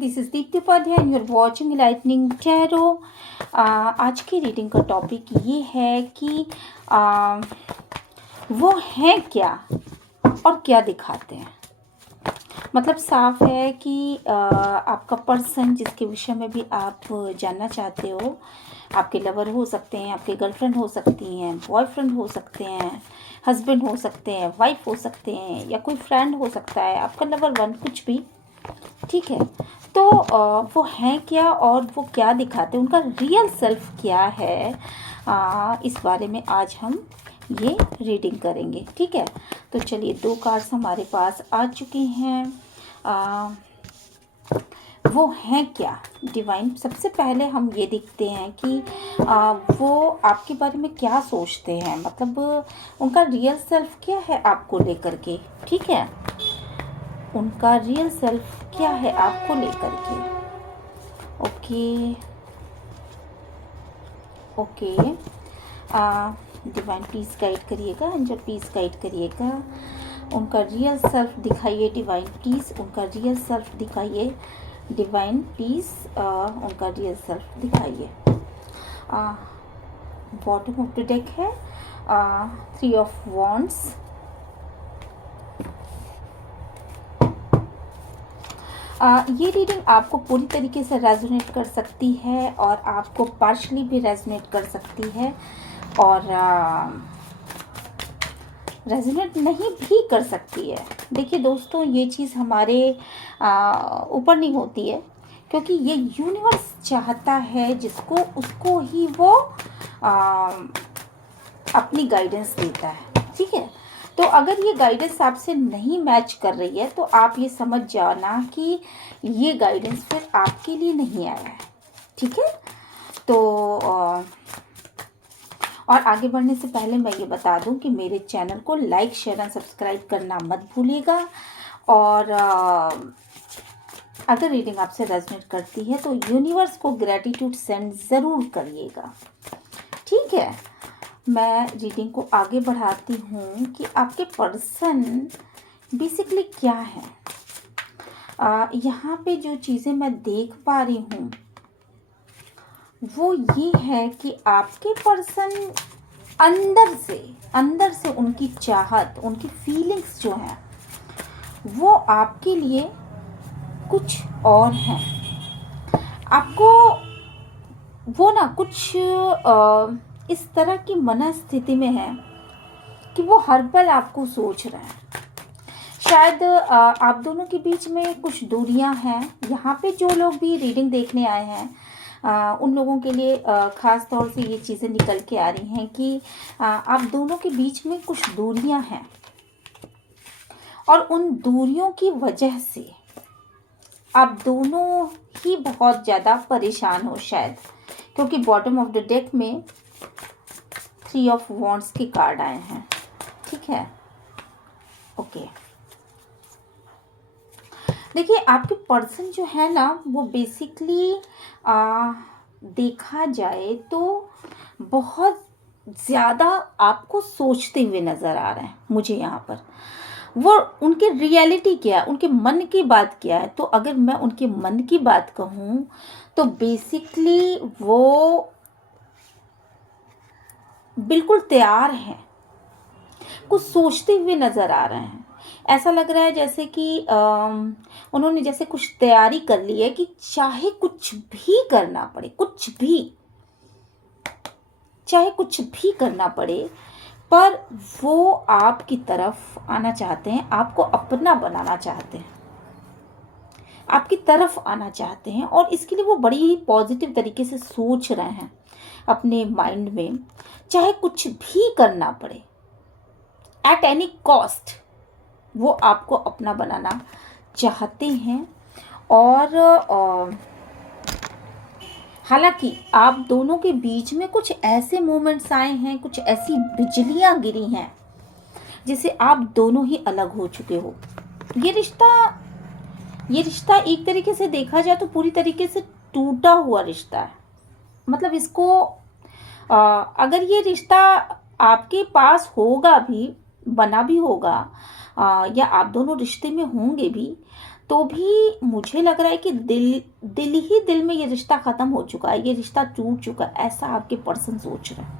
This is Deepti Upadhyay and you are watching Lightning Tarot. आज की reading का टॉपिक ये है कि वो हैं क्या और क्या दिखाते हैं। मतलब साफ है कि आपका पर्सन जिसके विषय में भी आप जानना चाहते हो, आपके लवर हो सकते हैं, आपके गर्लफ्रेंड हो सकती हैं, बॉयफ्रेंड हो सकते हैं, हस्बैंड हो सकते हैं, वाइफ हो सकते हैं, या कोई फ्रेंड हो सकता है, आपका लवर वन, कुछ भी। ठीक है, तो वो हैं क्या और वो क्या दिखाते हैं, उनका रियल सेल्फ क्या है, इस बारे में आज हम ये रीडिंग करेंगे। ठीक है, तो चलिए, दो कार्ड्स हमारे पास आ चुके हैं। वो हैं क्या डिवाइन। सबसे पहले हम ये देखते हैं कि वो आपके बारे में क्या सोचते हैं, मतलब उनका रियल सेल्फ क्या है आपको लेकर के। ठीक है, उनका रियल सेल्फ क्या है आपको लेकर के। ओके, डिवाइन प्लीज गाइड करिएगा, एंजल प्लीज गाइड करिएगा। उनका रियल सेल्फ दिखाइए डिवाइन प्लीज, उनका रियल सेल्फ दिखाइए डिवाइन प्लीज, उनका रियल सेल्फ दिखाइए। बॉटम ऑफ द डेक है 3 ऑफ वॉन्ड्स। ये रीडिंग आपको पूरी तरीके से रेजोनेट कर सकती है और आपको पार्शली भी रेजोनेट कर सकती है और रेजोनेट नहीं भी कर सकती है। देखिए दोस्तों, ये चीज़ हमारे ऊपर नहीं होती है, क्योंकि ये यूनिवर्स चाहता है जिसको उसको ही वो अपनी गाइडेंस देता है। ठीक है, तो अगर ये गाइडेंस आपसे नहीं मैच कर रही है तो आप ये समझ जाना कि ये गाइडेंस फिर आपके लिए नहीं आया है। ठीक है, तो और आगे बढ़ने से पहले मैं ये बता दूं कि मेरे चैनल को लाइक, शेयर एंड सब्सक्राइब करना मत भूलिएगा। और अगर रीडिंग आपसे रेजोनेट करती है तो यूनिवर्स को ग्रेटिट्यूड सेंड ज़रूर करिएगा। ठीक है, मैं रीडिंग को आगे बढ़ाती हूँ कि आपके पर्सन बेसिकली क्या है। यहाँ पे जो चीज़ें मैं देख पा रही हूँ वो ये है कि आपके पर्सन अंदर से उनकी चाहत, उनकी फीलिंग्स जो हैं वो आपके लिए कुछ और हैं। आपको वो ना कुछ इस तरह की मनस्थिति में है कि वो हर पल आपको सोच रहे हैं। शायद आप दोनों के बीच में कुछ दूरियां हैं। यहाँ पे जो लोग भी रीडिंग देखने आए हैं उन लोगों के लिए ख़ास तौर से ये चीज़ें निकल के आ रही हैं कि आप दोनों के बीच में कुछ दूरियां हैं और उन दूरियों की वजह से आप दोनों ही बहुत ज़्यादा परेशान हो शायद, क्योंकि बॉटम ऑफ द डेक में 3 ऑफ वॉन्ड्स के कार्ड आए हैं। ठीक है, ओके। देखिए, आपके पर्सन जो है ना वो बेसिकली देखा जाए तो बहुत ज़्यादा आपको सोचते हुए नज़र आ रहे हैं मुझे यहाँ पर। वो उनके रियलिटी क्या है, उनके मन की बात क्या है, तो अगर मैं उनके मन की बात कहूँ तो बेसिकली वो बिल्कुल तैयार हैं, कुछ सोचते हुए नज़र आ रहे हैं। ऐसा लग रहा है जैसे कि उन्होंने जैसे कुछ तैयारी कर ली है कि चाहे कुछ भी करना पड़े, चाहे कुछ भी करना पड़े, पर वो आपकी तरफ आना चाहते हैं, आपको अपना बनाना चाहते हैं, आपकी तरफ आना चाहते हैं। और इसके लिए वो बड़ी ही पॉजिटिव तरीके से सोच रहे हैं अपने माइंड में, चाहे कुछ भी करना पड़े, एट एनी कॉस्ट वो आपको अपना बनाना चाहते हैं। और हालांकि आप दोनों के बीच में कुछ ऐसे मोमेंट्स आए हैं, कुछ ऐसी बिजलियां गिरी हैं जिसे आप दोनों ही अलग हो चुके हो। ये रिश्ता एक तरीके से देखा जाए तो पूरी तरीके से टूटा हुआ रिश्ता है। मतलब इसको अगर ये रिश्ता आपके पास होगा भी, बना भी होगा, या आप दोनों रिश्ते में होंगे भी, तो भी मुझे लग रहा है कि दिल दिल ही दिल में ये रिश्ता ख़त्म हो चुका है, ये रिश्ता टूट चुका है, ऐसा आपके पर्सन सोच रहे हैं।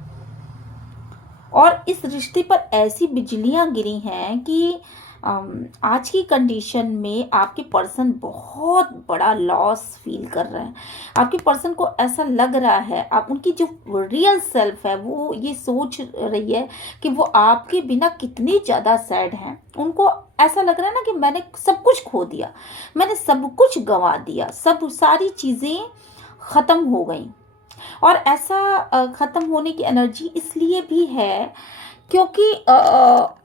और इस रिश्ते पर ऐसी बिजलियां गिरी हैं कि आज की कंडीशन में आपके पर्सन बहुत बड़ा लॉस फील कर रहे हैं। आपके पर्सन को ऐसा लग रहा है, आप उनकी जो रियल सेल्फ है वो ये सोच रही है कि वो आपके बिना कितनी ज़्यादा सैड हैं। उनको ऐसा लग रहा है ना कि मैंने सब कुछ खो दिया, मैंने सब कुछ गंवा दिया, सब सारी चीज़ें ख़त्म हो गई। और ऐसा ख़त्म होने की एनर्जी इसलिए भी है क्योंकि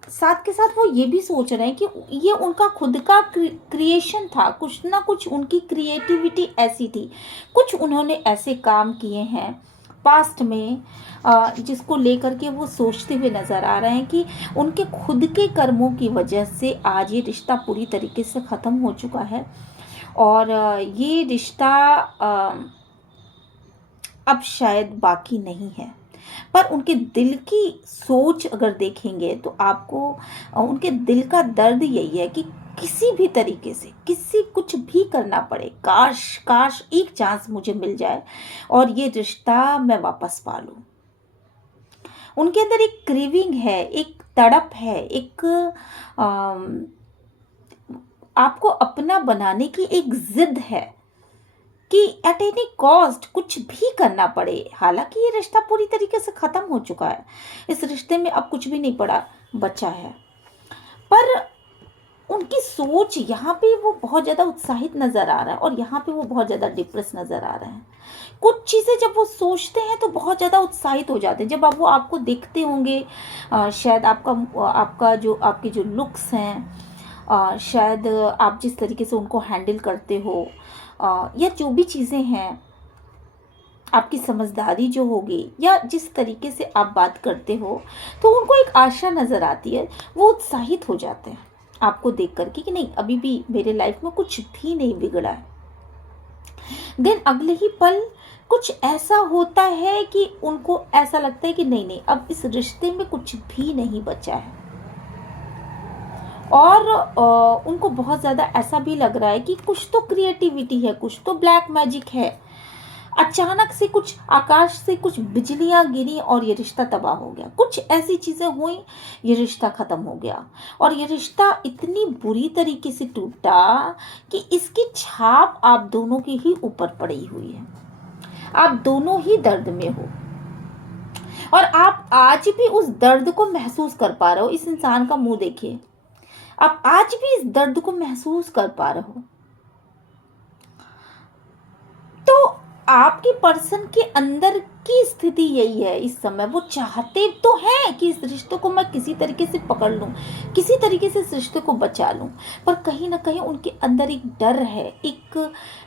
साथ के साथ वो ये भी सोच रहे हैं कि ये उनका खुद का क्रिएशन था, कुछ ना कुछ उनकी क्रिएटिविटी ऐसी थी, कुछ उन्होंने ऐसे काम किए हैं पास्ट में जिसको लेकर के वो सोचते हुए नज़र आ रहे हैं कि उनके खुद के कर्मों की वजह से आज ये रिश्ता पूरी तरीके से ख़त्म हो चुका है। और ये रिश्ता अब शायद बाकी नहीं है। पर उनके दिल की सोच अगर देखेंगे तो आपको उनके दिल का दर्द यही है कि किसी भी तरीके से किसी कुछ भी करना पड़े, काश काश एक चांस मुझे मिल जाए और ये रिश्ता मैं वापस पा लूं। उनके अंदर एक क्रेविंग है, एक तड़प है, एक आपको अपना बनाने की एक जिद है कि एट एनी कॉस्ट कुछ भी करना पड़े। हालांकि ये रिश्ता पूरी तरीके से ख़त्म हो चुका है, इस रिश्ते में अब कुछ भी नहीं पड़ा बचा है। पर उनकी सोच यहाँ पे वो बहुत ज़्यादा उत्साहित नज़र आ रहा है और यहाँ पे वो बहुत ज़्यादा डिप्रेस नज़र आ रहे हैं। कुछ चीज़ें जब वो सोचते हैं तो बहुत ज़्यादा उत्साहित हो जाते हैं। जब आप वो आपको देखते होंगे शायद आपके जो लुक्स हैं, शायद आप जिस तरीके से उनको हैंडल करते हो, या जो भी चीज़ें हैं, आपकी समझदारी जो होगी या जिस तरीके से आप बात करते हो, तो उनको एक आशा नज़र आती है। वो उत्साहित हो जाते हैं आपको देख करके कि नहीं, अभी भी मेरे लाइफ में कुछ भी नहीं बिगड़ा है। देन अगले ही पल कुछ ऐसा होता है कि उनको ऐसा लगता है कि नहीं नहीं, अब इस रिश्ते में कुछ भी नहीं बचा है। और उनको बहुत ज़्यादा ऐसा भी लग रहा है कि कुछ तो क्रिएटिविटी है, कुछ तो ब्लैक मैजिक है। अचानक से कुछ आकाश से कुछ बिजलियां गिरी और ये रिश्ता तबाह हो गया। कुछ ऐसी चीज़ें हुई, ये रिश्ता ख़त्म हो गया। और ये रिश्ता इतनी बुरी तरीके से टूटा कि इसकी छाप आप दोनों के ही ऊपर पड़ी हुई है। आप दोनों ही दर्द में हो और आप आज भी उस दर्द को महसूस कर पा रहे हो। इस इंसान का मुंह देखिए, आप आज भी इस दर्द को महसूस कर पा रहे हो। तो आपके पर्सन के अंदर की स्थिति यही है इस समय। वो चाहते तो हैं कि इस रिश्ते को मैं किसी तरीके से पकड़ लूं, किसी तरीके से इस रिश्ते को बचा लूं, पर कहीं ना कहीं उनके अंदर एक डर है, एक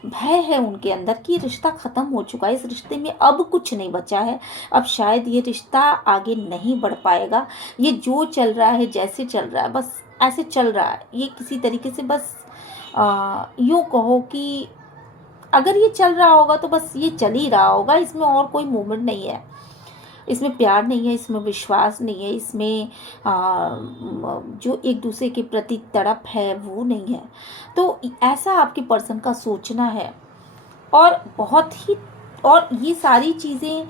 भय है उनके अंदर कि रिश्ता ख़त्म हो चुका है, इस रिश्ते में अब कुछ नहीं बचा है, अब शायद ये रिश्ता आगे नहीं बढ़ पाएगा। ये जो चल रहा है, जैसे चल रहा है, बस ऐसे चल रहा है। ये किसी तरीके से बस यूँ कहो कि अगर ये चल रहा होगा तो बस ये चल ही रहा होगा, इसमें और कोई मूवमेंट नहीं है, इसमें प्यार नहीं है, इसमें विश्वास नहीं है, इसमें जो एक दूसरे के प्रति तड़प है वो नहीं है। तो ऐसा आपके पर्सन का सोचना है। और बहुत ही, और ये सारी चीज़ें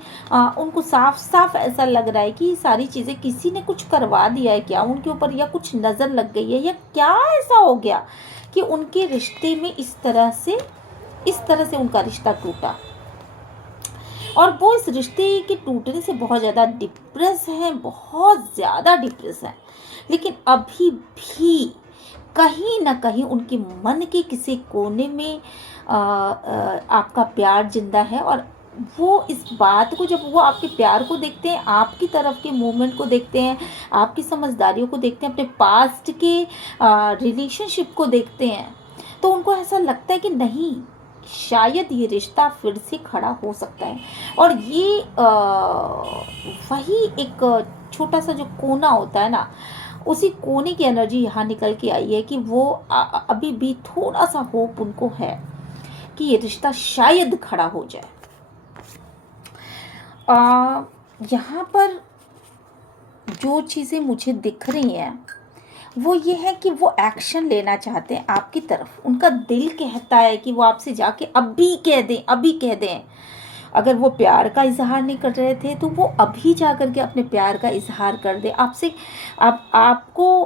उनको साफ साफ ऐसा लग रहा है कि ये सारी चीज़ें किसी ने कुछ करवा दिया है क्या उनके ऊपर, या कुछ नज़र लग गई है, या क्या ऐसा हो गया कि उनके रिश्ते में इस तरह से उनका रिश्ता टूटा। और वो इस रिश्ते के टूटने से बहुत ज़्यादा डिप्रेस हैं, बहुत ज़्यादा डिप्रेस हैं। लेकिन अभी भी कहीं ना कहीं उनके मन के किसी कोने में आपका प्यार जिंदा है। और वो इस बात को, जब वो आपके प्यार को देखते हैं, आपकी तरफ के मूवमेंट को देखते हैं, आपकी समझदारियों को देखते हैं, अपने पास्ट के रिलेशनशिप को देखते हैं, तो उनको ऐसा लगता है कि नहीं, शायद ये रिश्ता फिर से खड़ा हो सकता है। और ये वही एक छोटा सा जो कोना होता है ना, उसी कोने की एनर्जी यहाँ निकल के आई है कि वो अभी भी थोड़ा सा होप उनको है कि ये रिश्ता शायद खड़ा हो जाए। यहाँ पर जो चीज़ें मुझे दिख रही हैं, वो ये है कि वो एक्शन लेना चाहते हैं आपकी तरफ। उनका दिल कहता है कि वो आपसे जाके अभी कह दें, अभी कह दें। अगर वो प्यार का इजहार नहीं कर रहे थे तो वो अभी जा कर के अपने प्यार का इजहार कर दे आपसे। आपको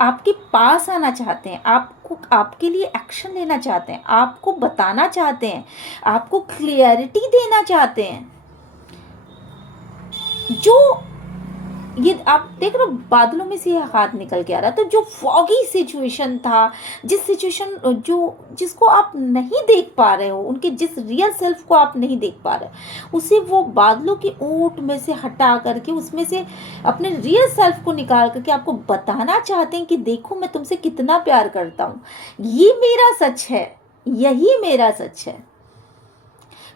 आपके पास आना चाहते हैं, आपको आपके लिए एक्शन लेना चाहते हैं, आपको बताना चाहते हैं, आपको क्लियरिटी देना चाहते हैं। जो ये आप देख रहे हो बादलों में से हाथ निकल के आ रहा था, जो फॉगी सिचुएशन था, जिस सिचुएशन जिसको आप नहीं देख पा रहे हो, उनके जिस रियल सेल्फ को आप नहीं देख पा रहे, उसे वो बादलों की ओट में से हटा करके उसमें से अपने रियल सेल्फ को निकाल करके आपको बताना चाहते हैं कि देखो मैं तुमसे कितना प्यार करता हूँ, ये मेरा सच है, यही मेरा सच है।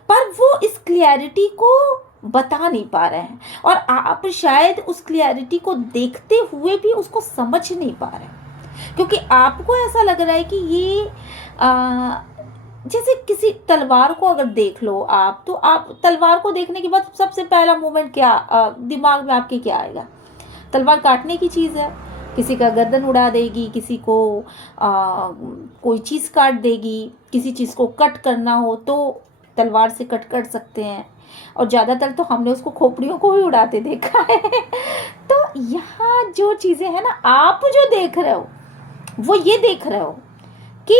पर वो इस क्लियरिटी को बता नहीं पा रहे हैं और आप शायद उस क्लियरिटी को देखते हुए भी उसको समझ नहीं पा रहे हैं, क्योंकि आपको ऐसा लग रहा है कि ये जैसे किसी तलवार को अगर देख लो आप, तो आप तलवार को देखने के बाद सबसे पहला मोमेंट क्या दिमाग में आपके क्या आएगा? तलवार काटने की चीज़ है, किसी का गर्दन उड़ा देगी, किसी को कोई चीज़ काट देगी, किसी चीज़ को कट करना हो तो तलवार से कट कर सकते हैं, और ज़्यादातर तो हमने उसको खोपड़ियों को भी उड़ाते देखा है। तो यहाँ जो चीज़ें हैं ना, आप जो देख रहे हो वो ये देख रहे हो कि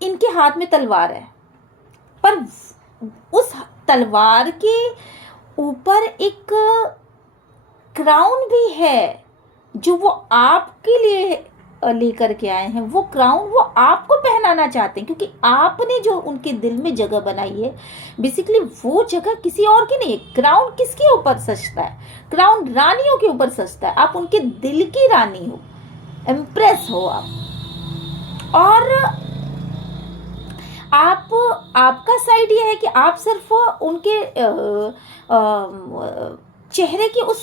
इनके हाथ में तलवार है, पर उस तलवार के ऊपर एक क्राउन भी है जो वो आपके लिए लेकर के आए हैं। वो क्राउन वो आपको पहनाना चाहते हैं, क्योंकि आपने जो उनके दिल में जगह बनाई है, बेसिकली वो जगह किसी और की नहीं है। क्राउन किसके ऊपर सजता है? क्राउन रानियों के ऊपर सजता है। आप उनके दिल की रानी हो, इम्प्रेस हो आप। और आपका साइड ये है कि आप सिर्फ उनके चेहरे के उस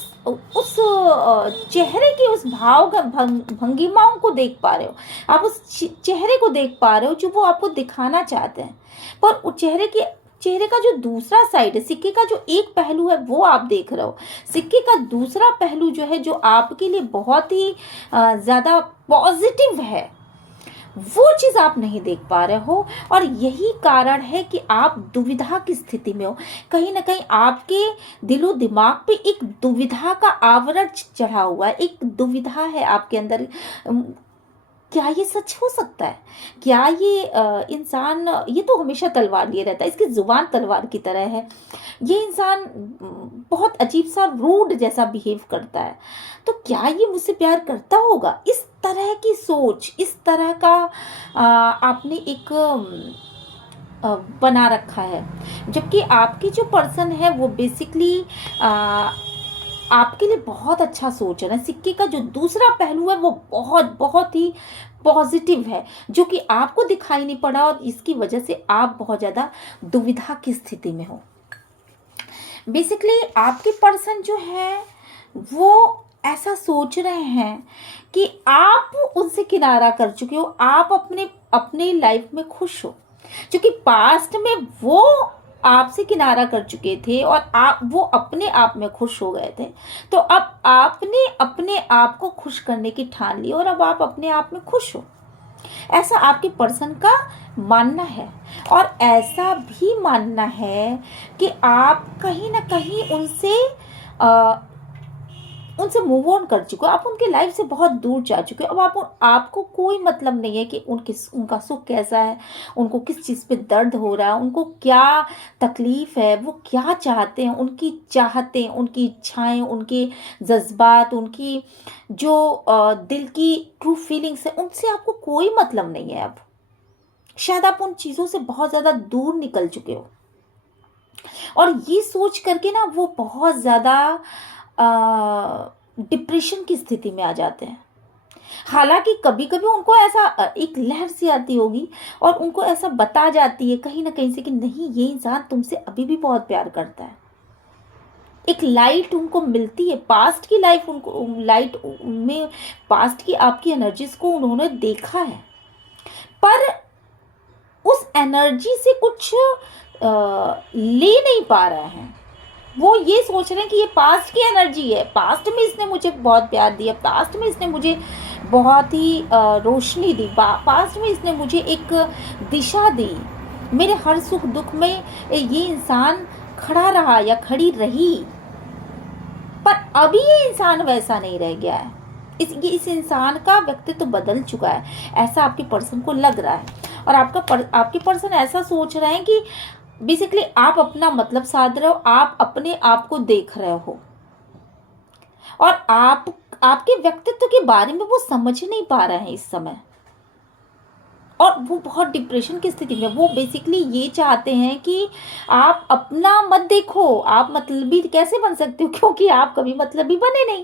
चेहरे के उस भाव भंगिमाओं को देख पा रहे हो, आप उस चेहरे को देख पा रहे हो जो वो आपको दिखाना चाहते हैं। पर उस चेहरे का जो दूसरा साइड है, सिक्के का जो एक पहलू है, वो आप देख रहे हो। सिक्के का दूसरा पहलू जो है, जो आपके लिए बहुत ही ज़्यादा पॉजिटिव है, वो चीज़ आप नहीं देख पा रहे हो। और यही कारण है कि आप दुविधा की स्थिति में हो। कहीं ना कहीं आपके दिलो दिमाग पे एक दुविधा का आवरण चढ़ा हुआ है, एक दुविधा है आपके अंदर। क्या ये सच हो सकता है? क्या ये इंसान, ये तो हमेशा तलवार लिए रहता है, इसकी जुबान तलवार की तरह है, ये इंसान बहुत अजीब सा रूड जैसा बिहेव करता है, तो क्या ये मुझसे प्यार करता होगा? इस तरह की सोच, इस तरह का आपने एक बना रखा है। जबकि आपकी जो पर्सन है वो बेसिकली आपके लिए बहुत अच्छा सोच रहा है। सिक्के का जो दूसरा पहलू है वो बहुत बहुत ही पॉजिटिव है, जो कि आपको दिखाई नहीं पड़ा, और इसकी वजह से आप बहुत ज़्यादा दुविधा की स्थिति में हो। बेसिकली आपके पर्सन जो है वो ऐसा सोच रहे हैं कि आप उनसे किनारा कर चुके हो, आप अपने लाइफ में खुश हो, क्योंकि पास्ट में वो आपसे किनारा कर चुके थे और वो अपने आप में खुश हो गए थे। तो अब आपने अपने आप को खुश करने की ठान ली और अब आप अपने आप में खुश हो, ऐसा आपके पर्सन का मानना है। और ऐसा भी मानना है कि आप कहीं ना कहीं उनसे मूव ऑन कर चुके हो, आप उनके लाइफ से बहुत दूर जा चुके हो। अब आपको कोई मतलब नहीं है कि उनका सुख कैसा है, उनको किस चीज़ पे दर्द हो रहा है, उनको क्या तकलीफ़ है, वो क्या चाहते हैं, उनकी चाहतें, उनकी इच्छाएं, उनके जज्बात, उनकी जो दिल की ट्रू फीलिंग्स है, उनसे आपको कोई मतलब नहीं है। अब शायद आप उन चीज़ों से बहुत ज़्यादा दूर निकल चुके हो, और ये सोच करके ना वो बहुत ज़्यादा डिप्रेशन की स्थिति में आ जाते हैं। हालांकि कभी कभी उनको ऐसा एक लहर सी आती होगी और उनको ऐसा बता जाती है कहीं ना कहीं से कि नहीं, ये इंसान तुमसे अभी भी बहुत प्यार करता है। एक लाइट उनको मिलती है, पास्ट की लाइफ, उनको लाइट में पास्ट की आपकी एनर्जीज को उन्होंने देखा है, पर उस एनर्जी से कुछ ले नहीं पा रहे हैं। वो ये सोच रहे हैं कि ये पास्ट की एनर्जी है, पास्ट में इसने मुझे बहुत प्यार दिया, पास्ट में इसने मुझे बहुत ही रोशनी दी, पास्ट में इसने मुझे एक दिशा दी, मेरे हर सुख दुख में ये इंसान खड़ा रहा या खड़ी रही। पर अभी ये इंसान वैसा नहीं रह गया है, इस इंसान का व्यक्तित्व तो बदल चुका है, ऐसा आपके पर्सन को लग रहा है। और आपके पर्सन ऐसा सोच रहे हैं कि बेसिकली आप अपना मतलब साध रहे हो, आप अपने आप को देख रहे हो, और आपके व्यक्तित्व के बारे में वो समझ नहीं पा रहे हैं इस समय, और वो बहुत डिप्रेशन की स्थिति में। वो बेसिकली ये चाहते हैं कि आप अपना मत देखो, आप मतलबी कैसे बन सकते हो, क्योंकि आप कभी मतलबी बने नहीं।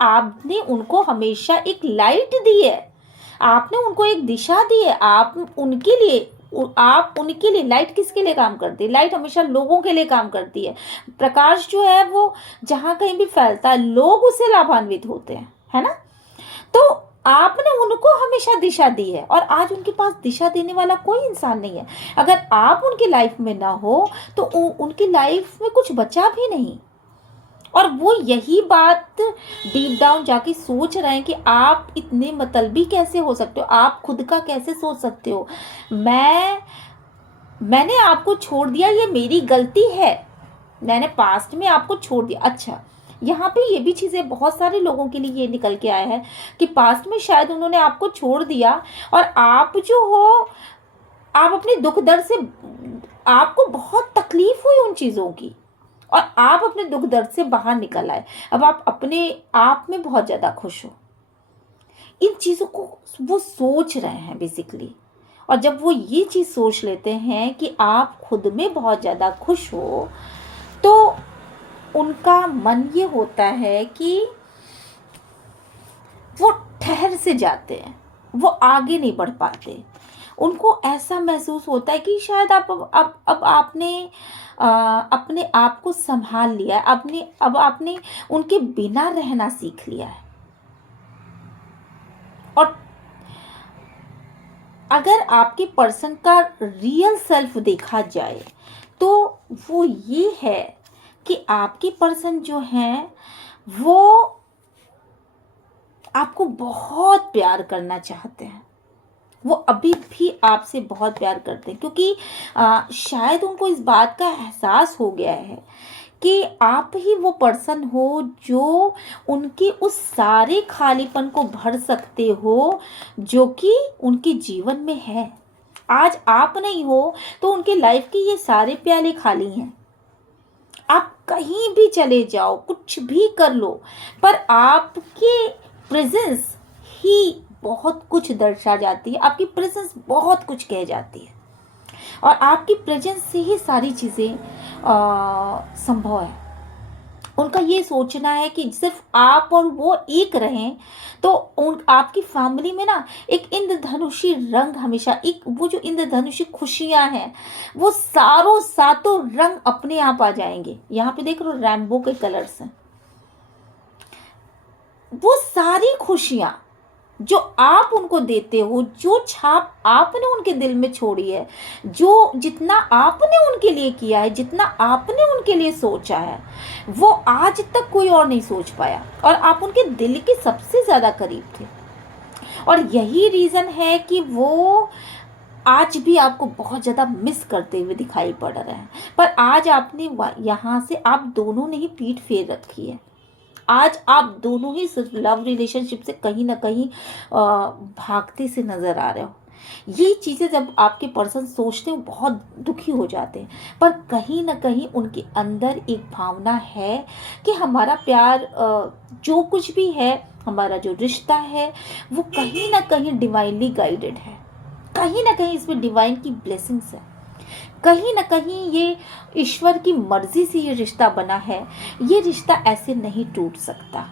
आपने उनको हमेशा एक लाइट दी है, आपने उनको एक दिशा दी है, आप उनके लिए लाइट किसके लिए काम करती है? लाइट हमेशा लोगों के लिए काम करती है। प्रकाश जो है वो जहाँ कहीं भी फैलता है, लोग उससे लाभान्वित होते हैं, है ना। तो आपने उनको हमेशा दिशा दी है, और आज उनके पास दिशा देने वाला कोई इंसान नहीं है। अगर आप उनकी लाइफ में ना हो तो उनकी लाइफ में कुछ बचा भी नहीं। और वो यही बात डीप डाउन जाके सोच रहे हैं कि आप इतने मतलबी कैसे हो सकते हो, आप खुद का कैसे सोच सकते हो, मैंने आपको छोड़ दिया, ये मेरी गलती है, मैंने पास्ट में आपको छोड़ दिया। अच्छा, यहाँ पे ये भी चीज़ें बहुत सारे लोगों के लिए ये निकल के आया है कि पास्ट में शायद उन्होंने आपको छोड़ दिया, और आप जो हो, आप अपने दुख दर्द से, आपको बहुत तकलीफ हुई उन चीज़ों की, और आप अपने दुख दर्द से बाहर निकल आए। अब आप अपने आप में बहुत ज़्यादा खुश हो, इन चीज़ों को वो सोच रहे हैं बेसिकली। और जब वो ये चीज़ सोच लेते हैं कि आप खुद में बहुत ज़्यादा खुश हो, तो उनका मन ये होता है कि वो ठहर से जाते हैं, वो आगे नहीं बढ़ पाते। उनको ऐसा महसूस होता है कि शायद अब आपने अपने आप को संभाल लिया है, अब आपने उनके बिना रहना सीख लिया है। और अगर आपके पर्सन का रियल सेल्फ देखा जाए तो वो ये है कि आपके पर्सन जो हैं वो आपको बहुत प्यार करना चाहते हैं, वो अभी भी आपसे बहुत प्यार करते हैं, क्योंकि शायद उनको इस बात का एहसास हो गया है कि आप ही वो पर्सन हो जो उनके उस सारे खालीपन को भर सकते हो जो कि उनके जीवन में है। आज आप नहीं हो तो उनके लाइफ के ये सारे प्याले खाली हैं। आप कहीं भी चले जाओ, कुछ भी कर लो, पर आपके प्रेजेंस ही बहुत कुछ दर्शा जाती है, आपकी प्रेजेंस बहुत कुछ कह जाती है, और आपकी प्रेजेंस से ही सारी चीज़ें संभव है। उनका ये सोचना है कि सिर्फ आप और वो एक रहें, तो आपकी फैमिली में ना एक इंद्रधनुषी रंग हमेशा, एक वो जो इंद्रधनुषी खुशियां हैं, वो सातों रंग अपने आप आ जाएंगे। यहाँ पे देख रहे हो रैम्बो के कलर्स हैं, वो सारी खुशियां जो आप उनको देते हो, जो छाप आपने उनके दिल में छोड़ी है, जो जितना आपने उनके लिए किया है, जितना आपने उनके लिए सोचा है, वो आज तक कोई और नहीं सोच पाया, और आप उनके दिल के सबसे ज़्यादा करीब थे। और यही रीज़न है कि वो आज भी आपको बहुत ज़्यादा मिस करते हुए दिखाई पड़ रहे हैं। पर आज आपने यहाँ से आप दोनों ने ही पीठ फेर रखी है। आज आप दोनों ही सिर्फ लव रिलेशनशिप से कहीं ना कहीं भागते से नज़र आ रहे हो। ये चीज़ें जब आपके पर्सन सोचते हैं बहुत दुखी हो जाते हैं, पर कहीं ना कहीं उनके अंदर एक भावना है कि हमारा प्यार, जो कुछ भी है, हमारा जो रिश्ता है, वो कहीं ना कहीं डिवाइनली गाइडेड है, कहीं ना कहीं इसमें डिवाइन की ब्लेसिंग्स है, कहीं ना कहीं ये ईश्वर की मर्जी से ये रिश्ता बना है, ये रिश्ता ऐसे नहीं टूट सकता।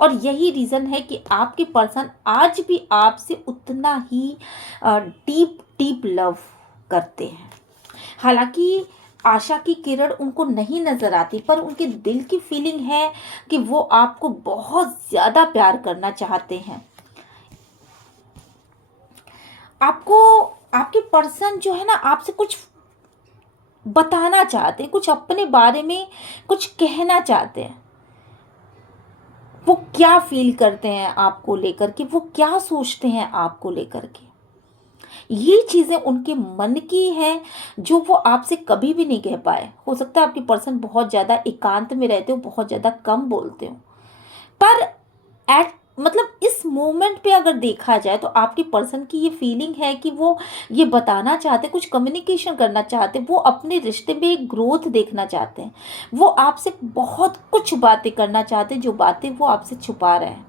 और यही रीज़न है कि आपके पर्सन आज भी आपसे उतना ही डीप डीप लव करते हैं। हालांकि आशा की किरण उनको नहीं नज़र आती, पर उनके दिल की फीलिंग है कि वो आपको बहुत ज़्यादा प्यार करना चाहते हैं। आपको, आपके पर्सन जो है ना, आपसे कुछ बताना चाहते हैं, कुछ अपने बारे में कुछ कहना चाहते हैं। वो क्या फील करते हैं आपको लेकर के, वो क्या सोचते हैं आपको लेकर के, ये चीज़ें उनके मन की हैं जो वो आपसे कभी भी नहीं कह पाए। हो सकता है आपकी पर्सन बहुत ज़्यादा एकांत में रहते हो, बहुत ज़्यादा कम बोलते हो, पर एट मतलब इस मोमेंट पे अगर देखा जाए तो आपकी पर्सन की ये फीलिंग है कि वो ये बताना चाहते, कुछ कम्युनिकेशन करना चाहते, वो अपने रिश्ते में एक ग्रोथ देखना चाहते हैं, वो आपसे बहुत कुछ बातें करना चाहते हैं जो बातें वो आपसे छुपा रहे हैं।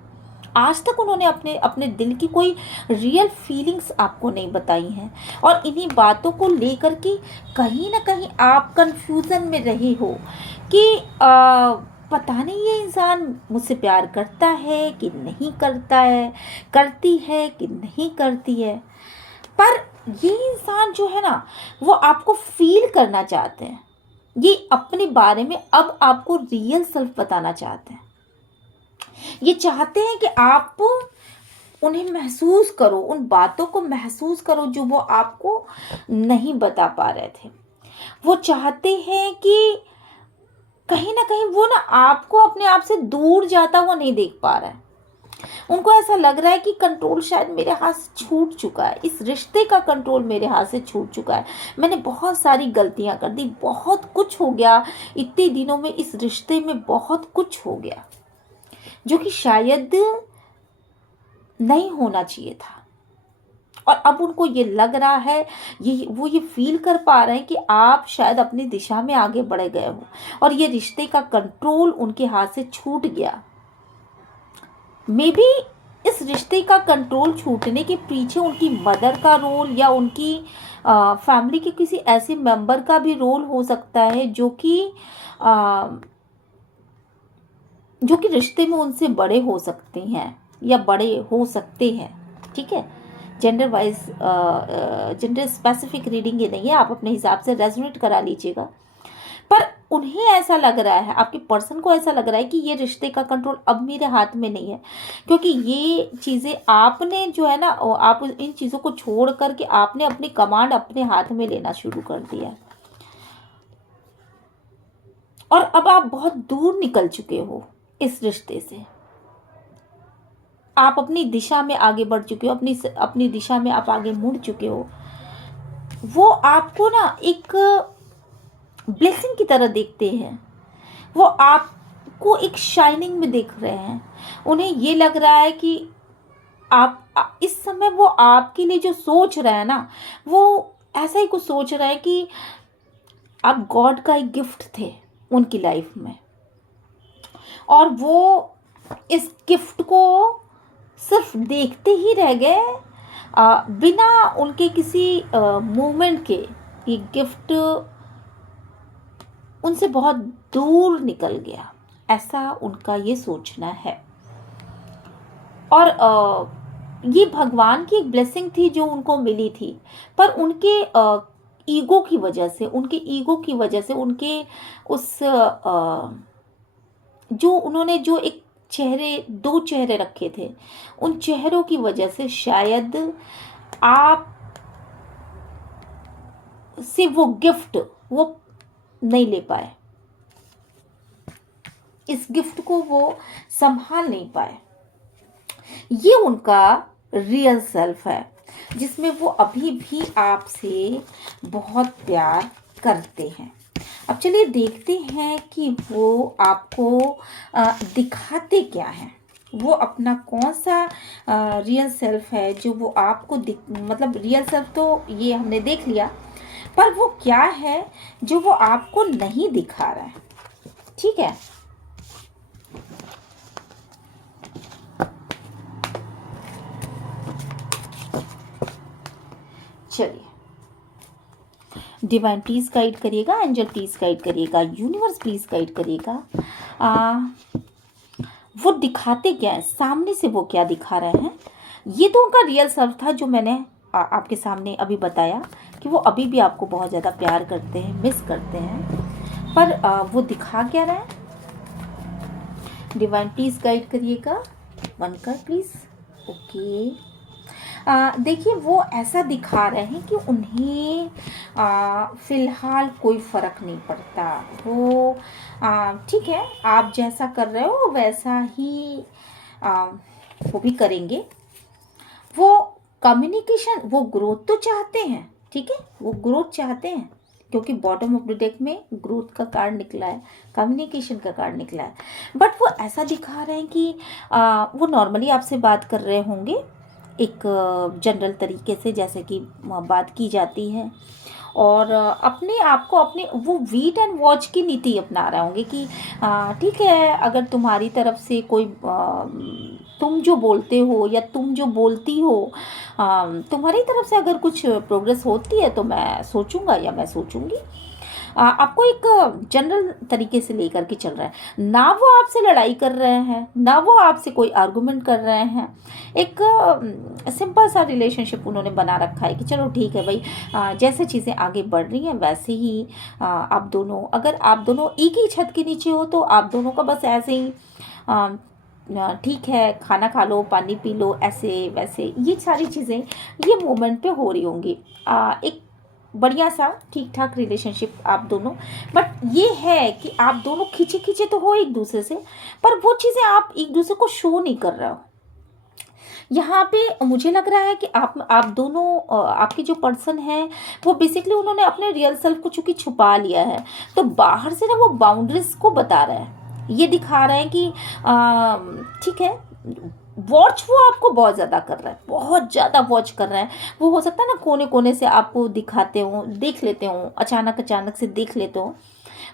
आज तक उन्होंने अपने अपने दिल की कोई रियल फीलिंग्स आपको नहीं बताई हैं, और इन्हीं बातों को लेकर के कहीं ना कहीं आप कंफ्यूजन में रहे हो कि पता नहीं ये इंसान मुझसे प्यार करता है कि नहीं करता है, करती है कि नहीं करती है। पर ये इंसान जो है ना, वो आपको फील करना चाहते हैं, ये अपने बारे में अब आपको रियल सेल्फ बताना चाहते हैं। ये चाहते हैं कि आप उन्हें महसूस करो, उन बातों को महसूस करो जो वो आपको नहीं बता पा रहे थे। वो चाहते हैं कि कहीं ना कहीं वो ना आपको अपने आप से दूर जाता हुआ नहीं देख पा रहा है। उनको ऐसा लग रहा है कि कंट्रोल शायद मेरे हाथ से छूट चुका है, इस रिश्ते का कंट्रोल मेरे हाथ से छूट चुका है। मैंने बहुत सारी गलतियां कर दी, बहुत कुछ हो गया इतने दिनों में, इस रिश्ते में बहुत कुछ हो गया जो कि शायद नहीं होना चाहिए था। और अब उनको ये लग रहा है, वो ये फील कर पा रहे हैं कि आप शायद अपनी दिशा में आगे बढ़ गए हो और ये रिश्ते का कंट्रोल उनके हाथ से छूट गया। मे बी इस रिश्ते का कंट्रोल छूटने के पीछे उनकी मदर का रोल या उनकी फैमिली के किसी ऐसे मेंबर का भी रोल हो सकता है जो कि रिश्ते में उनसे बड़े हो सकते हैं या बड़े हो सकते हैं। ठीक है, gender wise gender specific reading ये नहीं है, आप अपने हिसाब से रेजोनेट करा लीजिएगा। पर उन्हें ऐसा लग रहा है, आपके पर्सन को ऐसा लग रहा है कि ये रिश्ते का कंट्रोल अब मेरे हाथ में नहीं है, क्योंकि ये चीज़ें आपने जो है ना, आप इन चीज़ों को छोड़ करके आपने अपनी कमांड अपने हाथ में लेना शुरू कर दिया और अब आप बहुत दूर निकल चुके हो इस रिश्ते से। आप अपनी दिशा में आगे बढ़ चुके हो, अपनी दिशा में आप आगे मुड़ चुके हो। वो आपको ना एक ब्लेसिंग की तरह देखते हैं, वो आपको एक शाइनिंग में देख रहे हैं। उन्हें ये लग रहा है कि आप इस समय वो आपके लिए जो सोच रहे हैं ना, वो ऐसा ही कुछ सोच रहे हैं कि आप गॉड का एक गिफ्ट थे उनकी लाइफ में, और वो इस गिफ्ट को सिर्फ देखते ही रह गए, बिना उनके किसी मूवमेंट के। ये गिफ्ट उनसे बहुत दूर निकल गया, ऐसा उनका ये सोचना है। और ये भगवान की एक ब्लेसिंग थी जो उनको मिली थी, पर उनके ईगो की वजह से, उनके उस जो उन्होंने जो एक दो चेहरे रखे थे, उन चेहरों की वजह से शायद आप से वो गिफ्ट वो नहीं ले पाए, इस गिफ्ट को वो संभाल नहीं पाए। ये उनका रियल सेल्फ है जिसमें वो अभी भी आपसे बहुत प्यार करते हैं। अब चलिए देखते हैं कि वो आपको दिखाते क्या हैं, वो अपना कौन सा रियल सेल्फ है जो वो आपको मतलब रियल सेल्फ तो ये हमने देख लिया, पर वो क्या है जो वो आपको नहीं दिखा रहा है। ठीक है, चलिए, डिवाइन प्लीज गाइड करिएगा, एंजल प्लीज गाइड करिएगा, यूनिवर्स प्लीज गाइड करिएगा। वो दिखाते क्या है, सामने से वो क्या दिखा रहे हैं। ये तो उनका रियल सेल्फ था जो मैंने आपके सामने अभी बताया कि वो अभी भी आपको बहुत ज़्यादा प्यार करते हैं, मिस करते हैं, पर वो दिखा क्या रहे हैं। डिवाइन प्लीज गाइड करिएगा, 1 कार्ड प्लीज। ओके, देखिए वो ऐसा दिखा रहे हैं कि उन्हें फ़िलहाल कोई फ़र्क नहीं पड़ता। वो ठीक है, आप जैसा कर रहे हो वैसा ही आ, वो भी करेंगे। वो कम्युनिकेशन, वो ग्रोथ तो चाहते हैं, ठीक है, वो ग्रोथ चाहते हैं, क्योंकि बॉटम ऑफ द डेक में ग्रोथ का कार्ड निकला है, कम्युनिकेशन का कार्ड निकला है। बट वो ऐसा दिखा रहे हैं कि वो नॉर्मली आपसे बात कर रहे होंगे एक जनरल तरीके से, जैसे कि बात की जाती है, और अपने आप को अपने वो वीट एंड वॉच की नीति अपना रहे होंगे कि ठीक है, अगर तुम्हारी तरफ से कोई तुम जो बोलते हो या तुम जो बोलती हो, तुम्हारी तरफ से अगर कुछ प्रोग्रेस होती है तो मैं सोचूंगा या मैं सोचूंगी। आपको एक जनरल तरीके से लेकर के चल रहा है, ना वो आपसे लड़ाई कर रहे हैं, ना वो आपसे कोई आर्गुमेंट कर रहे हैं। एक सिंपल सा रिलेशनशिप उन्होंने बना रखा है कि चलो ठीक है भाई, जैसे चीज़ें आगे बढ़ रही हैं वैसे ही आप दोनों, अगर आप दोनों एक ही छत के नीचे हो तो आप दोनों का बस ऐसे ही ठीक है, खाना खा लो, पानी पी लो, ऐसे वैसे ये सारी चीज़ें ये मोमेंट पे हो रही होंगी। एक बढ़िया सा ठीक ठाक रिलेशनशिप आप दोनों, बट ये है कि आप दोनों खींचे खींचे तो हो एक दूसरे से, पर वो चीज़ें आप एक दूसरे को शो नहीं कर रहे हो। यहाँ पे मुझे लग रहा है कि आप दोनों आपकी जो पर्सन है वो बेसिकली उन्होंने अपने रियल सेल्फ को चूंकि छुपा लिया है, तो बाहर से ना वो बाउंड्रीज को बता रहा है, ये दिखा रहे हैं कि ठीक है, वॉच वो आपको बहुत ज़्यादा कर रहा है, बहुत ज़्यादा वॉच कर रहा है। वो हो सकता है ना कोने कोने से आपको दिखाते हो, देख लेते हो, अचानक अचानक से देख लेते हो,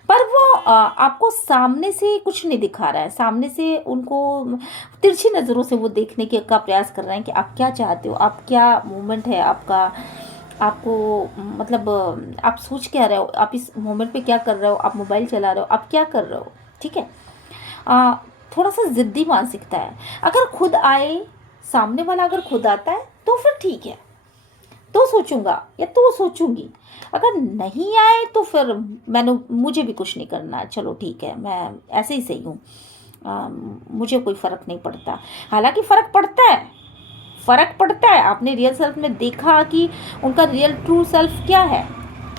पर वो आपको सामने से कुछ नहीं दिखा रहा है। सामने से उनको तिरछी नज़रों से वो देखने के का प्रयास कर रहे हैं कि आप क्या चाहते हो, आप क्या मूवमेंट है आपका, आपको मतलब आप सोच क्या रहे हो, आप इस मोमेंट पे क्या कर रहे हो, आप मोबाइल चला रहे हो, आप क्या कर रहे हो, ठीक है। थोड़ा सा ज़िद्दी मानसिकता है। अगर खुद आए, सामने वाला अगर खुद आता है तो फिर ठीक है, तो सोचूंगा या तो सोचूंगी, अगर नहीं आए तो फिर मुझे भी कुछ नहीं करना है, चलो ठीक है, मैं ऐसे ही सही हूँ, मुझे कोई फ़र्क नहीं पड़ता। हालांकि फ़र्क पड़ता है, फ़र्क पड़ता है। आपने रियल सेल्फ में देखा कि उनका रियल ट्रू सेल्फ क्या है,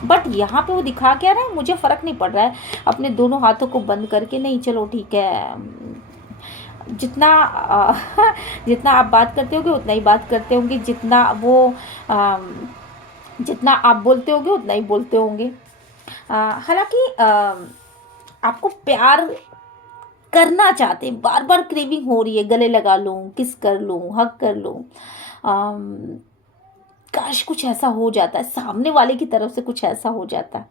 बट यहाँ पे वो दिखा क्या रहा है, मुझे फ़र्क नहीं पड़ रहा है, अपने दोनों हाथों को बंद करके, नहीं चलो ठीक है, जितना जितना आप बात करते होगे उतना ही बात करते होंगे, जितना आप बोलते होगे उतना ही बोलते होंगे। हालांकि आपको प्यार करना चाहते हैं, बार बार क्रेविंग हो रही है, गले लगा लूँ, किस कर लूँ, हक कर लूँ, काश कुछ ऐसा हो जाता है, सामने वाले की तरफ से कुछ ऐसा हो जाता है,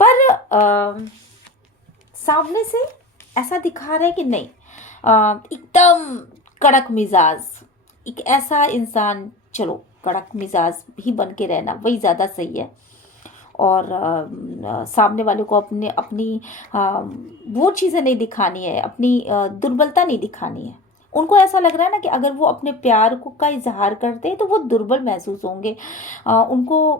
पर सामने से ऐसा दिखा रहा है कि नहीं, एकदम कड़क मिजाज, एक ऐसा इंसान, चलो कड़क मिजाज ही बन के रहना वही ज़्यादा सही है। और सामने वाले को अपनी वो चीज़ें नहीं दिखानी है, अपनी दुर्बलता नहीं दिखानी है। उनको ऐसा लग रहा है ना कि अगर वो अपने प्यार को का इजहार करते हैं तो वो दुर्बल महसूस होंगे। उनको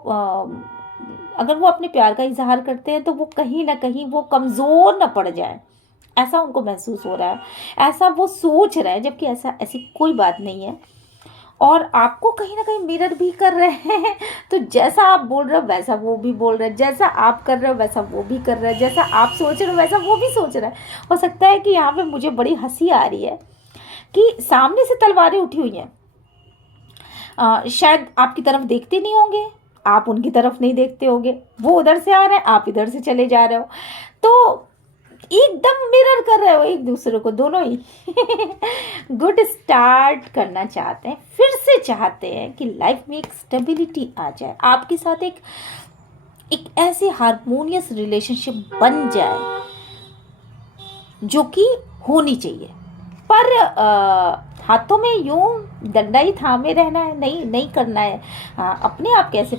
अगर वो अपने प्यार का इजहार करते हैं तो वो कहीं ना कहीं वो कमज़ोर ना पड़ जाए, ऐसा उनको महसूस हो रहा है, ऐसा वो सोच रहे हैं, जबकि ऐसी कोई बात नहीं है। और आपको कहीं ना कहीं मिरर भी कर रहे हैं, तो जैसा आप बोल रहे हो वैसा वो भी बोल रहे हैं, जैसा आप कर रहे हो वैसा वो भी कर रहा है, जैसा आप सोच रहे हो वैसा वो भी सोच रहा है। हो सकता है कि यहाँ पे मुझे बड़ी हंसी आ रही है कि सामने से तलवारें उठी हुई हैं, शायद आपकी तरफ देखते नहीं होंगे, आप उनकी तरफ नहीं देखते होंगे, वो उधर से आ रहे हैं, आप इधर से चले जा रहे हो, तो एकदम मिरर कर रहे हो एक दूसरे को, दोनों ही गुड स्टार्ट करना चाहते हैं, फिर से चाहते हैं कि लाइफ में एक स्टेबिलिटी आ जाए, आपके साथ एक ऐसी हारमोनियस रिलेशनशिप बन जाए जो कि होनी चाहिए। पर हाथों में यूं डंडा ही थामे रहना है, नहीं करना है। अपने आप कैसे